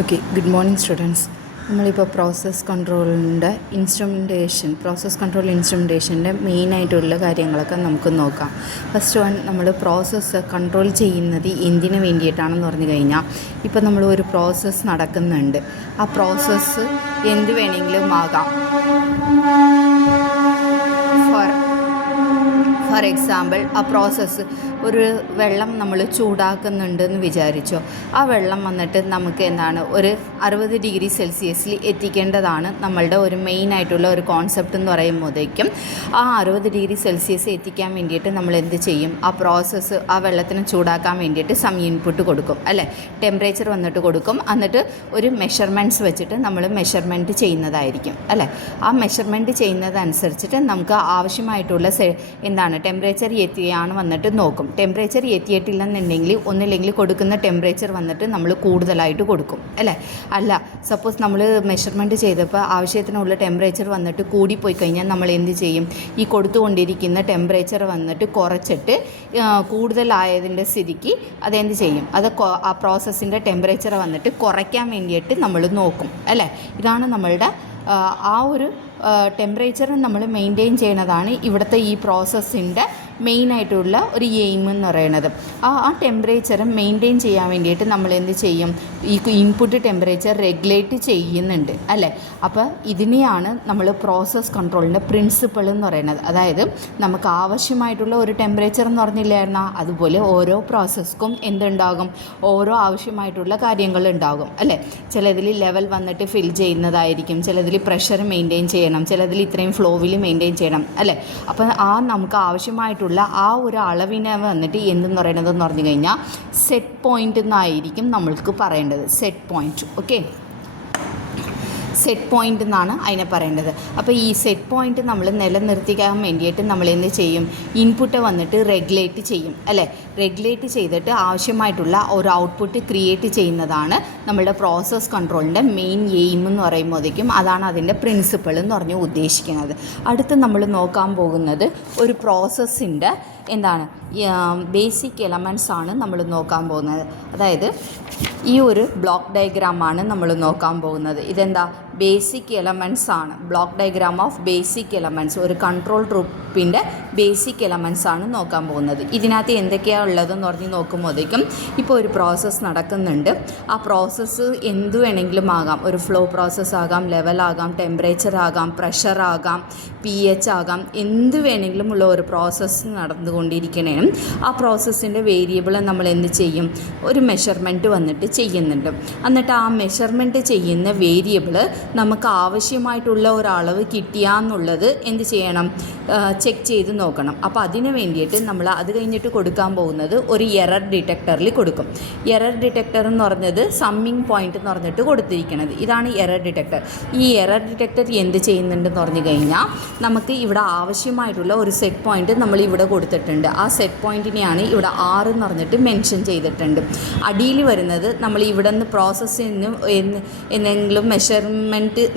Okay, good morning students. നമ്മളിപ്പോൾ process control ഇൻസ്ട്രുമെൻറ്റേഷൻ്റെ മെയിനായിട്ടുള്ള കാര്യങ്ങളൊക്കെ നമുക്ക് നോക്കാം. ഫസ്റ്റ് വൺ, നമ്മൾ പ്രോസസ്സ് കൺട്രോൾ ചെയ്യുന്നത് എന്തിനു വേണ്ടിയിട്ടാണെന്ന് പറഞ്ഞു കഴിഞ്ഞാൽ, ഇപ്പോൾ നമ്മൾ ഒരു പ്രോസസ്സ് നടക്കുന്നുണ്ട്. ആ പ്രോസസ്സ് എന്ത് വേണമെങ്കിലും ആകാം. ഫോർ എക്സാമ്പിൾ, ആ പ്രോസസ്സ് ഒരു വെള്ളം നമ്മൾ ചൂടാക്കുന്നുണ്ടെന്ന് വിചാരിച്ചോ. ആ വെള്ളം വന്നിട്ട് നമുക്ക് ഒരു 60 ഡിഗ്രി സെൽഷ്യസിൽ എത്തിക്കേണ്ടതാണ് നമ്മളുടെ ഒരു മെയിനായിട്ടുള്ള ഒരു കോൺസെപ്റ്റ് എന്ന് പറയുമ്പോഴത്തേക്കും. ആ 60 ഡിഗ്രി സെൽഷ്യസ് എത്തിക്കാൻ വേണ്ടിയിട്ട് നമ്മൾ എന്ത് ചെയ്യും? ആ പ്രോസസ്സ് ആ വെള്ളത്തിന് ചൂടാക്കാൻ വേണ്ടിയിട്ട് ഇൻപുട്ട് കൊടുക്കും, അല്ലേ? ടെമ്പറേച്ചർ വന്നിട്ട് കൊടുക്കും. എന്നിട്ട് ഒരു മെഷർമെൻറ്റ്സ് വെച്ചിട്ട് നമ്മൾ മെഷർമെൻറ്റ് ചെയ്യുന്നതായിരിക്കും, അല്ലേ? ആ മെഷർമെൻറ്റ് ചെയ്യുന്നതനുസരിച്ചിട്ട് നമുക്ക് ആവശ്യമായിട്ടുള്ള ടെമ്പറേച്ചർ എത്തിയാണ് വന്നിട്ട് നോക്കും. ടെമ്പറേച്ചർ എത്തിയിട്ടില്ലെന്നുണ്ടെങ്കിൽ ഒന്നില്ലെങ്കിൽ കൊടുക്കുന്ന ടെമ്പറേച്ചർ വന്നിട്ട് നമ്മൾ കൂടുതലായിട്ട് കൊടുക്കും, അല്ലേ? അല്ല, സപ്പോസ് നമ്മൾ മെഷർമെൻറ്റ് ചെയ്തപ്പോൾ ആവശ്യത്തിനുള്ള ടെമ്പറേച്ചർ വന്നിട്ട് കൂടിപ്പോയി കഴിഞ്ഞാൽ നമ്മൾ എന്ത് ചെയ്യും? ഈ കൊടുത്തുകൊണ്ടിരിക്കുന്ന ടെമ്പറേച്ചർ വന്നിട്ട് കുറച്ചിട്ട് കൂടുതലായതിൻ്റെ സ്ഥിതിക്ക് അതെന്ത് ചെയ്യും? ആ പ്രോസസ്സിൻ്റെ ടെമ്പറേച്ചർ വന്നിട്ട് കുറയ്ക്കാൻ വേണ്ടിയിട്ട് നമ്മൾ നോക്കും, അല്ലേ? ഇതാണ് നമ്മളുടെ ആ ഒരു ടെമ്പറേച്ചർ നമ്മൾ മെയിൻറ്റെയിൻ ചെയ്യുന്നതാണ് ഇവിടുത്തെ ഈ പ്രോസസ്സിൻ്റെ മെയിനായിട്ടുള്ള ഒരു എയിം എന്ന് പറയുന്നത്. ആ ടെമ്പറേച്ചർ മെയിൻറ്റെയിൻ ചെയ്യാൻ വേണ്ടിയിട്ട് നമ്മൾ എന്ത് ചെയ്യും? ഈ ഇൻപുട്ട് ടെമ്പറേച്ചർ റെഗുലേറ്റ് ചെയ്യുന്നുണ്ട്, അല്ലേ? അപ്പോൾ ഇതിനെയാണ് നമ്മൾ പ്രോസസ്സ് കൺട്രോളിൻ്റെ പ്രിൻസിപ്പിൾ എന്ന് പറയുന്നത്. അതായത് നമുക്ക് ആവശ്യമായിട്ടുള്ള ഒരു ടെമ്പറേച്ചർ എന്ന് പറഞ്ഞില്ലായിരുന്ന, അതുപോലെ ഓരോ പ്രോസസ്സും എന്തുണ്ടാകും? ഓരോ ആവശ്യമായിട്ടുള്ള കാര്യങ്ങളുണ്ടാകും, അല്ലേ? ചിലതിൽ ലെവൽ വന്നിട്ട് ഫിൽ ചെയ്യുന്നതായിരിക്കും, ചിലതിൽ പ്രഷർ മെയിൻറ്റെയിൻ ചെയ്യണം, ചിലതിൽ ഇത്രയും ഫ്ലോവിൽ മെയിൻറ്റെയിൻ ചെയ്യണം, അല്ലേ? അപ്പോൾ നമുക്ക് ആവശ്യമായിട്ടുള്ള ആ ഒരു അളവിനെ വന്നിട്ട് എന്തെന്ന് പറയുന്നതെന്ന് പറഞ്ഞു കഴിഞ്ഞാൽ സെറ്റ് പോയിൻ്റ് എന്നായിരിക്കും നമ്മൾക്ക് പറയേണ്ടത്. Set point, okay? Set point എന്നാണ് അതിനെ പറയേണ്ടത്. അപ്പോൾ ഈ സെറ്റ് പോയിൻ്റ് നമ്മൾ നിലനിർത്തിക്കാൻ വേണ്ടിയിട്ട് നമ്മൾ എന്ത് ചെയ്യും? ഇൻപുട്ട് വന്നിട്ട് റെഗുലേറ്റ് ചെയ്യും, അല്ലേ? റെഗുലേറ്റ് ചെയ്തിട്ട് ആവശ്യമായിട്ടുള്ള ഒരു ഔട്ട്പുട്ട് ക്രിയേറ്റ് ചെയ്യുന്നതാണ് നമ്മളുടെ പ്രോസസ്സ് കൺട്രോളിൻ്റെ മെയിൻ എയിം എന്ന് പറയുമ്പോഴേക്കും. അതാണ് അതിൻ്റെ പ്രിൻസിപ്പിൾ എന്ന് പറഞ്ഞ് ഉദ്ദേശിക്കുന്നത്. അടുത്ത് നമ്മൾ നോക്കാൻ പോകുന്നത് ഒരു പ്രോസസ്സിൻ്റെ ബേസിക് എലമെൻറ്റ്സ് ആണ് നമ്മൾ നോക്കാൻ പോകുന്നത്. അതായത് ഈ ഒരു ബ്ലോക്ക് ഡയഗ്രാമാണ് നമ്മൾ നോക്കാൻ പോകുന്നത്. ഇതെന്താ? ബേസിക് എലമെൻറ്റ്സ് ആണ്. Block diagram of basic elements, ഒരു കൺട്രോൾ ഗ്രൂപ്പിൻ്റെ ബേസിക് എലമെൻറ്റ്സ് ആണ് നോക്കാൻ പോകുന്നത്. ഇതിനകത്ത് എന്തൊക്കെയാണ് ഉള്ളതെന്ന് പറഞ്ഞ് നോക്കുമ്പോഴത്തേക്കും, ഇപ്പോൾ ഒരു പ്രോസസ്സ് നടക്കുന്നുണ്ട്. ആ പ്രോസസ്സ് എന്ത് വേണമെങ്കിലും ആകാം. ഒരു ഫ്ലോ പ്രോസസ്സ് ആകാം, ലെവലാകാം, ടെമ്പറേച്ചർ ആകാം, പ്രഷർ ആകാം, pH ആകാം. എന്ത് വേണമെങ്കിലും ഉള്ള ഒരു പ്രോസസ്സ് നടന്നുകൊണ്ടിരിക്കണേ. ആ പ്രോസസ്സിൻ്റെ വേരിയബിൾ നമ്മൾ എന്ത് ചെയ്യും? ഒരു മെഷർമെൻറ്റ് വന്നിട്ട് ചെയ്യുന്നുണ്ട്. എന്നിട്ട് ആ മെഷർമെൻറ്റ് ചെയ്യുന്ന വേരിയബിൾ നമുക്ക് ആവശ്യമായിട്ടുള്ള ഒരളവ് കിട്ടിയാന്നുള്ളത് എന്ത് ചെയ്യണം? ചെക്ക് ചെയ്ത് നോക്കണം. അപ്പോൾ അതിന് വേണ്ടിയിട്ട് നമ്മൾ അത് കഴിഞ്ഞിട്ട് കൊടുക്കാൻ പോകുന്നത് ഒരു എറർ ഡിറ്റക്ടറിൽ കൊടുക്കും. എറർ ഡിറ്റക്ടർ എന്ന് പറഞ്ഞത് സമ്മിങ് പോയിൻ്റ് എന്ന് പറഞ്ഞിട്ട് കൊടുത്തിരിക്കുന്നത്. ഇതാണ് എറർ ഡിറ്റക്ടർ. ഈ എറർ ഡിറ്റക്ടർ എന്ത് ചെയ്യുന്നുണ്ടെന്ന് പറഞ്ഞു കഴിഞ്ഞാൽ, നമുക്ക് ഇവിടെ ആവശ്യമായിട്ടുള്ള ഒരു സെറ്റ് പോയിൻ്റ് നമ്മൾ ഇവിടെ കൊടുത്തിട്ടുണ്ട്. ആ സെറ്റ് പോയിൻറ്റിനെയാണ് ഇവിടെ 6 എന്ന് പറഞ്ഞിട്ട് മെൻഷൻ ചെയ്തിട്ടുണ്ട്. അടിയിൽ വരുന്നത് നമ്മൾ ഇവിടെ നിന്ന് പ്രോസസ്സിന് എന്തെങ്കിലും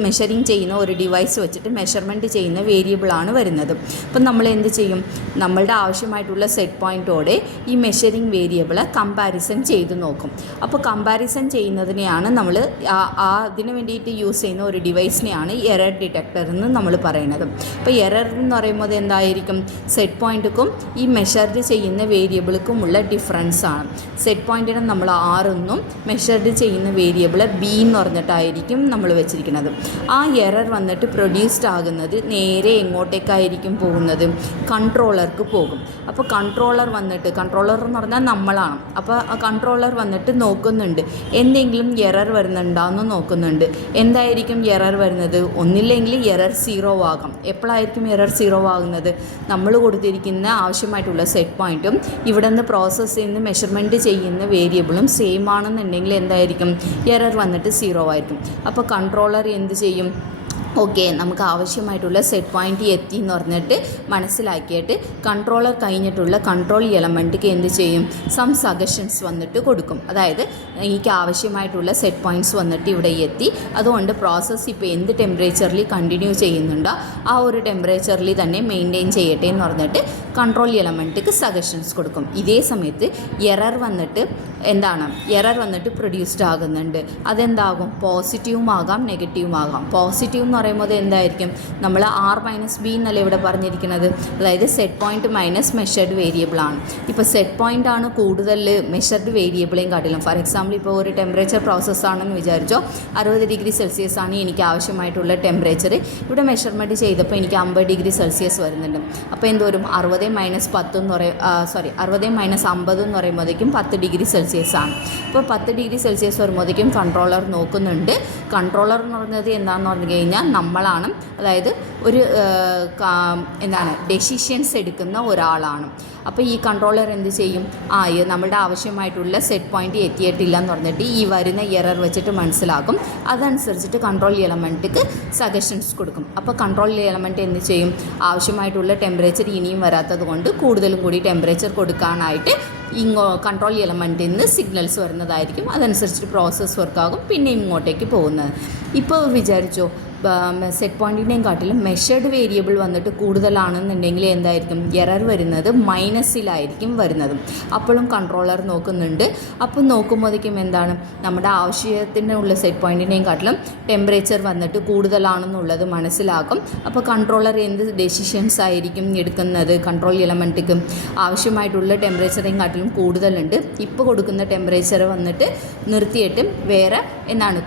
മെഷറിങ് ചെയ്യുന്ന ഒരു ഡിവൈസ് വെച്ചിട്ട് മെഷർമെൻറ്റ് ചെയ്യുന്ന വേരിയബിളാണ് വരുന്നത്. അപ്പം നമ്മൾ എന്ത് ചെയ്യും? നമ്മളുടെ ആവശ്യമായിട്ടുള്ള സെറ്റ് പോയിൻറ്റോടെ ഈ മെഷറിങ് വേരിയബിളെ കമ്പാരിസൺ ചെയ്ത് നോക്കും. അപ്പോൾ കമ്പാരിസൺ ചെയ്യുന്നതിനെയാണ് നമ്മൾ അതിന് വേണ്ടിയിട്ട് യൂസ് ചെയ്യുന്ന ഒരു ഡിവൈസിനെയാണ് എറർ ഡിറ്റക്ടർ എന്ന് നമ്മൾ പറയുന്നത്. അപ്പോൾ എറർ എന്ന് പറയുമ്പോൾ എന്തായിരിക്കും? സെറ്റ് പോയിൻറ്റുക്കും ഈ മെഷർഡ് ചെയ്യുന്ന വേരിയബിൾക്കുമുള്ള ഡിഫറൻസ് ആണ്. സെറ്റ് പോയിൻറ്റിനെ നമ്മൾ 6 എന്നും മെഷർഡ് ചെയ്യുന്ന വേരിയബിൾ B എന്ന് പറഞ്ഞിട്ടായിരിക്കും നമ്മൾ വെച്ചിരിക്കുന്നത്. ആ എറർ വന്നിട്ട് പ്രൊഡ്യൂസ്ഡ് ആകുന്നത് നേരെ എങ്ങോട്ടേക്കായിരിക്കും പോകുന്നത്? കൺട്രോളർക്ക് പോകും. അപ്പോൾ കൺട്രോളർ എന്ന് പറഞ്ഞാൽ നമ്മളാണ്. അപ്പോൾ ആ കൺട്രോളർ വന്നിട്ട് നോക്കുന്നുണ്ട്, എന്തെങ്കിലും എറർ വരുന്നുണ്ടോയെന്ന് നോക്കുന്നുണ്ട്. എന്തായിരിക്കും എറർ വരുന്നത്? ഒന്നില്ലെങ്കിൽ എറർ 0 ആകാം. എപ്പോഴായിരിക്കും എറർ 0 ആകുന്നത്? നമ്മൾ കൊടുത്തിരിക്കുന്ന ആവശ്യമായിട്ടുള്ള സെറ്റ് പോയിൻറ്റും ഇവിടെ നിന്ന് പ്രോസസ്സ് ചെയ്യുന്ന മെഷർമെൻറ്റ് ചെയ്യുന്ന വേരിയബിളും സെയിം ആണെന്നുണ്ടെങ്കിൽ എന്തായിരിക്കും? എറർ വന്നിട്ട് 0 ആയിരിക്കും. അപ്പോൾ കൺട്രോളർ എന്ത് ചെയ്യും? ഓക്കെ, നമുക്ക് ആവശ്യമായിട്ടുള്ള സെറ്റ് പോയിൻ്റ് എത്തി എന്ന് പറഞ്ഞിട്ട് മനസ്സിലാക്കിയിട്ട് കൺട്രോളർ കഴിഞ്ഞിട്ടുള്ള കൺട്രോൾ എലമെൻറ്റിക്ക് എന്ത് ചെയ്യും? സം സജഷൻസ് വന്നിട്ട് കൊടുക്കും. അതായത് എനിക്ക് ആവശ്യമായിട്ടുള്ള സെറ്റ് പോയിൻറ്റ്സ് വന്നിട്ട് ഇവിടെ എത്തി, അതുകൊണ്ട് പ്രോസസ്സ് ഇപ്പോൾ എന്ത് ടെമ്പറേച്ചറിൽ കണ്ടിന്യൂ ചെയ്യുന്നുണ്ടോ ആ ഒരു ടെമ്പറേച്ചറിൽ തന്നെ മെയിൻറ്റെയിൻ ചെയ്യട്ടെ എന്ന് പറഞ്ഞിട്ട് കൺട്രോൾ എലമെൻറ്റിക്ക് സജഷൻസ് കൊടുക്കും. ഇതേ സമയത്ത് എറർ വന്നിട്ട് പ്രൊഡ്യൂസ്ഡ് ആകുന്നുണ്ട്. അതെന്താകും? പോസിറ്റീവും ആകാം നെഗറ്റീവും ആകാം. പോസിറ്റീവ് എന്ന് പറയുമ്പോൾ എന്തായിരിക്കും? നമ്മൾ R-B എന്നല്ലേ ഇവിടെ പറഞ്ഞിരിക്കുന്നത്. അതായത് set point minus measured variable ആണ്. ഇപ്പോൾ സെറ്റ് പോയിൻ്റ് ആണ് കൂടുതൽ മെഷർഡ് വേരിയബിളെയും കാട്ടിലും. ഫോർ എക്സാമ്പിൾ ഇപ്പോൾ ഒരു ടെമ്പറേച്ചർ പ്രോസസ്സാണെന്ന് വിചാരിച്ചോ, 60 ഡിഗ്രി സെൽഷ്യസ് ആണ് എനിക്ക് ആവശ്യമായിട്ടുള്ള ടെമ്പറേച്ചർ. ഇവിടെ മെഷർമെൻറ്റ് ചെയ്തപ്പോൾ എനിക്ക് 50 ഡിഗ്രി സെൽഷ്യസ് വരുന്നുണ്ട്. അപ്പോൾ എന്തോരും 60 - 50 എന്ന് പറയുമ്പോഴേക്കും 10 ഡിഗ്രി സെൽഷ്യസ് ആണ്. ഇപ്പോൾ 10 ഡിഗ്രി സെൽഷ്യസ് വരുമ്പോഴേക്കും കൺട്രോളർ നോക്കുന്നുണ്ട്. കൺട്രോളർ എന്ന് പറഞ്ഞത് എന്താണെന്ന് പറഞ്ഞു കഴിഞ്ഞാൽ നമ്മളാണ്, അതായത് ഒരു ഡെസിഷൻസ് എടുക്കുന്ന ഒരാളാണ്. അപ്പോൾ ഈ കൺട്രോളർ എന്ത് ചെയ്യും? നമ്മുടെ ആവശ്യമായിട്ടുള്ള സെറ്റ് പോയിൻറ്റ് എത്തിയിട്ടില്ല എന്ന് പറഞ്ഞിട്ട് ഈ വരുന്ന എറർ വെച്ചിട്ട് മനസ്സിലാക്കും. അതനുസരിച്ചിട്ട് കൺട്രോൾ എലമെൻറ്റിക്ക് സജഷൻസ് കൊടുക്കും. അപ്പോൾ കൺട്രോൾ എലമെൻറ്റ് എന്ത് ചെയ്യും? ആവശ്യമായിട്ടുള്ള ടെമ്പറേച്ചർ ഇനിയും വരാത്തത് കൊണ്ട് കൂടുതലും കൂടി ടെമ്പറേച്ചർ കൊടുക്കാനായിട്ട് കൺട്രോൾ എലമെൻറ്റിൽ നിന്ന് സിഗ്നൽസ് വരുന്നതായിരിക്കും. അതനുസരിച്ചിട്ട് പ്രോസസ്സ് വർക്കാകും, പിന്നെ ഇങ്ങോട്ടേക്ക് പോകുന്നത്. ഇപ്പോൾ വിചാരിച്ചോ, സെറ്റ് പോയിൻറ്റിനെയും കാട്ടിലും മെഷർഡ് വേരിയബിൾ വന്നിട്ട് കൂടുതലാണെന്നുണ്ടെങ്കിൽ എന്തായിരിക്കും? എറർ വരുന്നത് മൈനസിലായിരിക്കും വരുന്നത്. അപ്പോഴും കൺട്രോളർ നോക്കുന്നുണ്ട്. അപ്പോൾ നോക്കുമ്പോഴേക്കും എന്താണ്? നമ്മുടെ ആവശ്യത്തിനുള്ള സെറ്റ് പോയിൻറ്റിനെയും കാട്ടിലും ടെമ്പറേച്ചർ വന്നിട്ട് കൂടുതലാണെന്നുള്ളത് മനസ്സിലാക്കും. അപ്പോൾ കൺട്രോളർ എന്ത് ഡെസിഷൻസ് ആയിരിക്കും എടുക്കുന്നത്? കൺട്രോൾ എലമെൻറ്റിക്ക് ആവശ്യമായിട്ടുള്ള ടെമ്പറേച്ചറേയും കാട്ടിലും കൂടുതലുണ്ട്, ഇപ്പോൾ കൊടുക്കുന്ന ടെമ്പറേച്ചർ വന്നിട്ട് നിർത്തിയിട്ട് വേറെ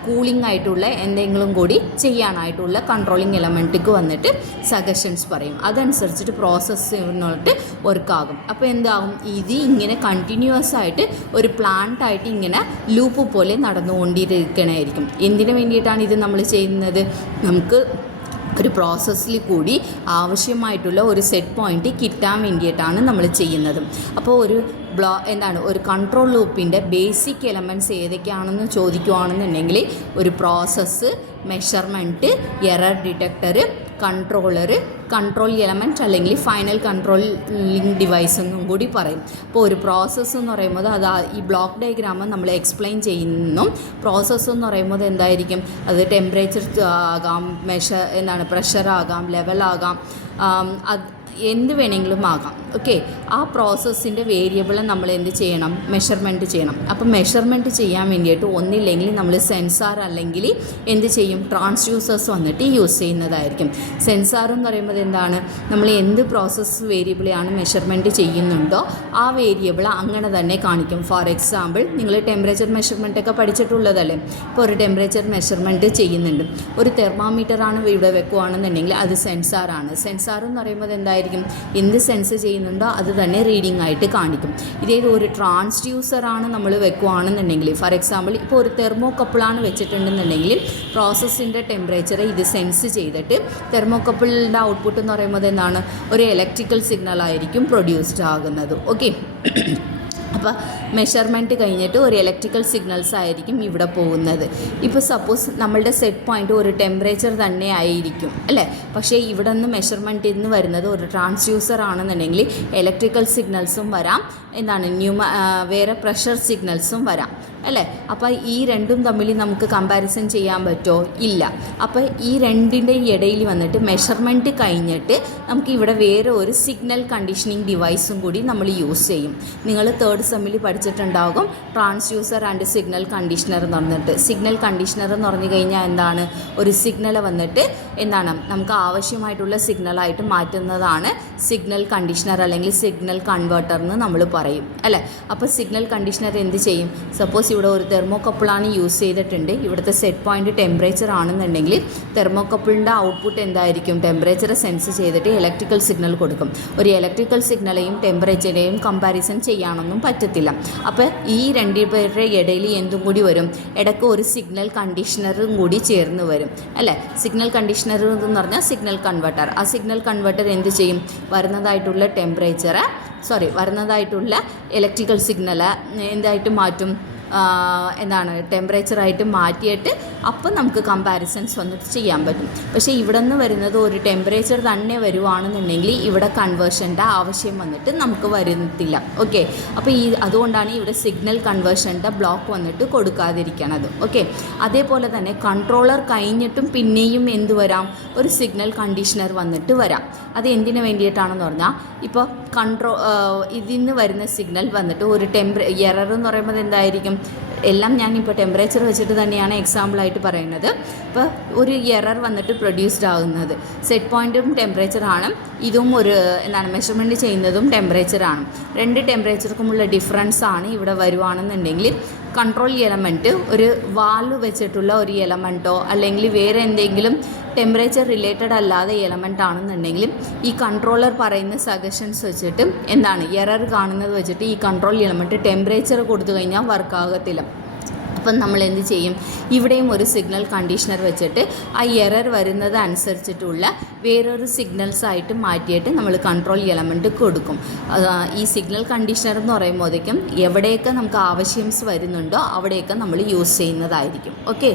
കൂളിംഗ് ആയിട്ടുള്ള എന്തെങ്കിലും കൂടി ചെയ്യാനായിട്ടുള്ള കൺട്രോളിങ് എലമെൻറ്റിക്ക് വന്നിട്ട് സജഷൻസ് പറയും. അതനുസരിച്ചിട്ട് പ്രോസസ്സ് വന്നിട്ട് വർക്കാകും. അപ്പോൾ എന്താകും? ഇത് ഇങ്ങനെ കണ്ടിന്യൂസ് ആയിട്ട് ഒരു പ്ലാന്റ് ആയിട്ട് ഇങ്ങനെ ലൂപ്പ് പോലെ നടന്നുകൊണ്ടിരിക്കണമായിരിക്കും. എന്തിനു വേണ്ടിയിട്ടാണ് ഇത് നമ്മൾ ചെയ്യുന്നത്? നമുക്ക് ഒരു പ്രോസസ്സിൽ കൂടി ആവശ്യമായിട്ടുള്ള ഒരു സെറ്റ് പോയിൻ്റ് കിട്ടാൻ വേണ്ടിയിട്ടാണ് നമ്മൾ ചെയ്യുന്നത്. അപ്പോൾ ഒരു ഒരു കൺട്രോൾ ലൂപ്പിൻ്റെ ബേസിക് എലമെൻറ്റ്സ് ഏതൊക്കെയാണെന്ന് ചോദിക്കുകയാണെന്നുണ്ടെങ്കിൽ ഒരു process, measurement, error detector, control element അല്ലെങ്കിൽ ഫൈനൽ കൺട്രോളിങ് ഡിവൈസ് എന്നും കൂടി പറയും. അപ്പോൾ ഒരു പ്രോസസ്സ് എന്ന് പറയുമ്പോൾ അത് ഈ ബ്ലോക്ക് ഡയഗ്രാം നമ്മൾ എക്സ്പ്ലെയിൻ ചെയ്യുന്നു. പ്രോസസ്സ് എന്ന് പറയുമ്പോൾ എന്തായിരിക്കും? അത് ടെമ്പറേച്ചർ ആകാം, പ്രഷറാകാം, ലെവലാകാം, അത് എന്ത് വേണമെങ്കിലും ആകാം. ഓക്കെ, ആ പ്രോസസ്സിൻ്റെ വേരിയബിളെ നമ്മൾ എന്ത് ചെയ്യണം? മെഷർമെൻറ്റ് ചെയ്യണം. അപ്പോൾ മെഷർമെൻറ്റ് ചെയ്യാൻ വേണ്ടിയിട്ട് ഒന്നില്ലെങ്കിൽ നമ്മൾ സെൻസാർ അല്ലെങ്കിൽ എന്ത് ചെയ്യും? ട്രാൻസ്ഡ്യൂസേഴ്സ് വന്നിട്ട് യൂസ് ചെയ്യുന്നതായിരിക്കും. സെൻസാർ എന്ന് പറയുമ്പോൾ എന്താണ്? നമ്മൾ എന്ത് പ്രോസസ്സ് വേരിയബിളെയാണ് മെഷർമെൻറ്റ് ചെയ്യുന്നുണ്ടോ ആ വേരിയബിൾ അങ്ങനെ തന്നെ കാണിക്കും. ഫോർ എക്സാമ്പിൾ, നിങ്ങൾ ടെമ്പറേച്ചർ മെഷർമെൻറ്റൊക്കെ പഠിച്ചിട്ടുള്ളതല്ലേ? ഇപ്പോൾ ഒരു ടെമ്പറേച്ചർ മെഷർമെൻറ്റ് ചെയ്യുന്നുണ്ട്, ഒരു തെർമോമീറ്ററാണ് ഇവിടെ വെക്കുകയാണെന്നുണ്ടെങ്കിൽ അത് സെൻസാറാണ്. സെൻസാർ എന്ന് പറയുമ്പോൾ എന്തായിരിക്കും? എന്ത് സെൻസ് ചെയ്യുന്നുണ്ടോ അത് തന്നെ റീഡിംഗ് ആയിട്ട് കാണിക്കും. ഇതേ ഒരു ട്രാൻസ്ഡ്യൂസറാണ് നമ്മൾ വെക്കുകയാണെന്നുണ്ടെങ്കിൽ, ഫോർ എക്സാമ്പിൾ ഇപ്പോൾ ഒരു തെർമോകപ്പിളാണ് വെച്ചിട്ടുണ്ടെന്നുണ്ടെങ്കിൽ പ്രോസസ്സിൻ്റെ ടെമ്പറേച്ചർ ഇത് സെൻസ് ചെയ്തിട്ട് തെർമോകപ്പിളിൻ്റെ ഔട്ട്പുട്ട് എന്ന് പറയുമ്പോൾ എന്താണ്? ഒരു ഇലക്ട്രിക്കൽ സിഗ്നലായിരിക്കും പ്രൊഡ്യൂസ്ഡ് ആകുന്നത്. ഓക്കെ, അപ്പോൾ മെഷർമെൻറ്റ് കഴിഞ്ഞിട്ട് ഒരു ഇലക്ട്രിക്കൽ സിഗ്നൽസ് ആയിരിക്കും ഇവിടെ പോകുന്നത്. ഇപ്പോൾ സപ്പോസ് നമ്മളുടെ സെറ്റ് പോയിൻറ്റ് ഒരു ടെമ്പറേച്ചർ തന്നെ ആയിരിക്കും അല്ലേ? പക്ഷേ ഇവിടെ നിന്ന് മെഷർമെൻറ്റിൽ നിന്ന് വരുന്നത് ഒരു ട്രാൻസ്ഡ്യൂസർ ആണെന്നുണ്ടെങ്കിൽ ഇലക്ട്രിക്കൽ സിഗ്നൽസും വരാം, വേറെ പ്രഷർ സിഗ്നൽസും വരാം അല്ലേ? അപ്പോൾ ഈ രണ്ടും തമ്മിൽ നമുക്ക് കമ്പാരിസൺ ചെയ്യാൻ പറ്റുമോ? ഇല്ല. അപ്പോൾ ഈ രണ്ടിൻ്റെ ഇടയിൽ വന്നിട്ട് മെഷർമെൻറ്റ് കഴിഞ്ഞിട്ട് നമുക്ക് ഇവിടെ വേറെ ഒരു സിഗ്നൽ കണ്ടീഷനിങ് ഡിവൈസും കൂടി നമ്മൾ യൂസ് ചെയ്യും. നിങ്ങൾ 3rd സെമ്മിൽ പഠിച്ചിട്ടുണ്ടാകും ട്രാൻസ്ഡ്യൂസർ ആൻഡ് സിഗ്നൽ കണ്ടീഷണർ എന്ന് പറഞ്ഞിട്ട്. സിഗ്നൽ കണ്ടീഷണർ എന്ന് പറഞ്ഞു കഴിഞ്ഞാൽ എന്താണ്? ഒരു സിഗ്നൽ വന്നിട്ട് നമുക്ക് ആവശ്യമായിട്ടുള്ള സിഗ്നലായിട്ട് മാറ്റുന്നതാണ് സിഗ്നൽ കണ്ടീഷണർ അല്ലെങ്കിൽ സിഗ്നൽ കൺവേർട്ടർ എന്ന് നമ്മൾ പറയും അല്ലേ? അപ്പോൾ സിഗ്നൽ കണ്ടീഷണർ എന്ത് ചെയ്യും? സപ്പോസ് ഇവിടെ ഒരു തെർമോകപ്പിളാണ് യൂസ് ചെയ്തിട്ടുണ്ട്, ഇവിടുത്തെ സെറ്റ് പോയിൻറ്റ് ടെമ്പറേച്ചർ ആണെന്നുണ്ടെങ്കിൽ തെർമോകപ്പിളിൻ്റെ ഔട്ട്പുട്ട് എന്തായിരിക്കും? ടെമ്പറേച്ചർ സെൻസ് ചെയ്തിട്ട് ഇലക്ട്രിക്കൽ സിഗ്നൽ കൊടുക്കും. ഒരു ഇലക്ട്രിക്കൽ സിഗ്നലെയും ടെമ്പറേച്ചറേയും കമ്പാരിസൺ ചെയ്യാനൊന്നും പറ്റത്തില്ല. അപ്പോൾ ഈ രണ്ടുപേരുടെ ഇടയിൽ എന്തും കൂടി വരും? ഇടയ്ക്ക് ഒരു സിഗ്നൽ കണ്ടീഷണറും കൂടി ചേർന്ന് വരും അല്ലേ? സിഗ്നൽ കണ്ടീഷണർ എന്ന് പറഞ്ഞാൽ സിഗ്നൽ കൺവേർട്ടർ. ആ സിഗ്നൽ കൺവേർട്ടർ എന്ത് ചെയ്യും? വരുന്നതായിട്ടുള്ള ഇലക്ട്രിക്കൽ സിഗ്നൽ എന്തായിട്ട് മാറ്റും? എന്താണ് ടെമ്പറേച്ചറായിട്ട് മാറ്റിയിട്ട് അപ്പം നമുക്ക് കമ്പാരിസൺസ് വന്നിട്ട് ചെയ്യാൻ പറ്റും. പക്ഷേ ഇവിടെ നിന്ന് വരുന്നത് ഒരു ടെമ്പറേച്ചർ തന്നെ വരുവാണെന്നുണ്ടെങ്കിൽ ഇവിടെ കൺവേർഷൻ്റെ ആവശ്യം വന്നിട്ട് നമുക്ക് വരുന്നില്ല. ഓക്കെ, അപ്പോൾ അതുകൊണ്ടാണ് ഇവിടെ സിഗ്നൽ കൺവേർഷൻ്റെ ബ്ലോക്ക് വന്നിട്ട് കൊടുക്കാതിരിക്കണത്. ഓക്കെ, അതേപോലെ തന്നെ കൺട്രോളർ കഴിഞ്ഞിട്ടും പിന്നെയും എന്ത് വരാം, ഒരു സിഗ്നൽ കണ്ടീഷണർ വന്നിട്ട് വരാം. അത് എന്തിനു വേണ്ടിയിട്ടാണെന്ന് പറഞ്ഞാൽ ഇപ്പോൾ ഇതിൽ നിന്ന് വരുന്ന സിഗ്നൽ വന്നിട്ട് ഒരു എറർ എന്ന് പറയുമ്പോൾ എന്തായിരിക്കും, എല്ലാം ഞാനിപ്പോൾ ടെമ്പറേച്ചർ വെച്ചിട്ട് തന്നെയാണ് എക്സാമ്പിളായിട്ട് പറയുന്നത്. ഇപ്പോൾ ഒരു എറർ വന്നിട്ട് പ്രൊഡ്യൂസ്ഡ് ആകുന്നത് സെറ്റ് പോയിൻറ്റും ടെമ്പറേച്ചറാണ്, ഇതും ഒരു മെഷർമെൻറ്റ് ചെയ്യുന്നതും ടെമ്പറേച്ചറാണ്. രണ്ട് ടെമ്പറേച്ചർക്കുമുള്ള ഡിഫറൻസാണ് ഇവിടെ വരുവാണെന്നുണ്ടെങ്കിൽ കൺട്രോൾ എലമെൻറ്റ് ഒരു വാൽവ് വെച്ചിട്ടുള്ള ഒരു എലമെൻറ്റോ അല്ലെങ്കിൽ വേറെ എന്തെങ്കിലും ടെമ്പറേച്ചർ റിലേറ്റഡ് അല്ലാതെ എലമെൻ്റ് ആണെന്നുണ്ടെങ്കിലും ഈ കൺട്രോളർ പറയുന്ന സജഷൻസ് വെച്ചിട്ട് എറർ കാണുന്നത് വെച്ചിട്ട് ഈ കൺട്രോൾ എലമെൻറ്റ് ടെമ്പറേച്ചർ കൊടുത്തു കഴിഞ്ഞാൽ വർക്കാകത്തില്ല. അപ്പം നമ്മൾ എന്ത് ചെയ്യും, ഇവിടെയും ഒരു സിഗ്നൽ കണ്ടീഷണർ വെച്ചിട്ട് ആ എറർ വരുന്നത് അനുസരിച്ചിട്ടുള്ള വേറൊരു സിഗ്നൽസായിട്ട് മാറ്റിയിട്ട് നമ്മൾ കൺട്രോൾ എലമെൻറ്റ് കൊടുക്കും. ഈ സിഗ്നൽ കണ്ടീഷണർ എന്ന് പറയുമ്പോഴേക്കും എവിടെയൊക്കെ നമുക്ക് ആവശ്യംസ് വരുന്നുണ്ടോ അവിടെയൊക്കെ നമ്മൾ യൂസ് ചെയ്യുന്നതായിരിക്കും. ഓക്കെ.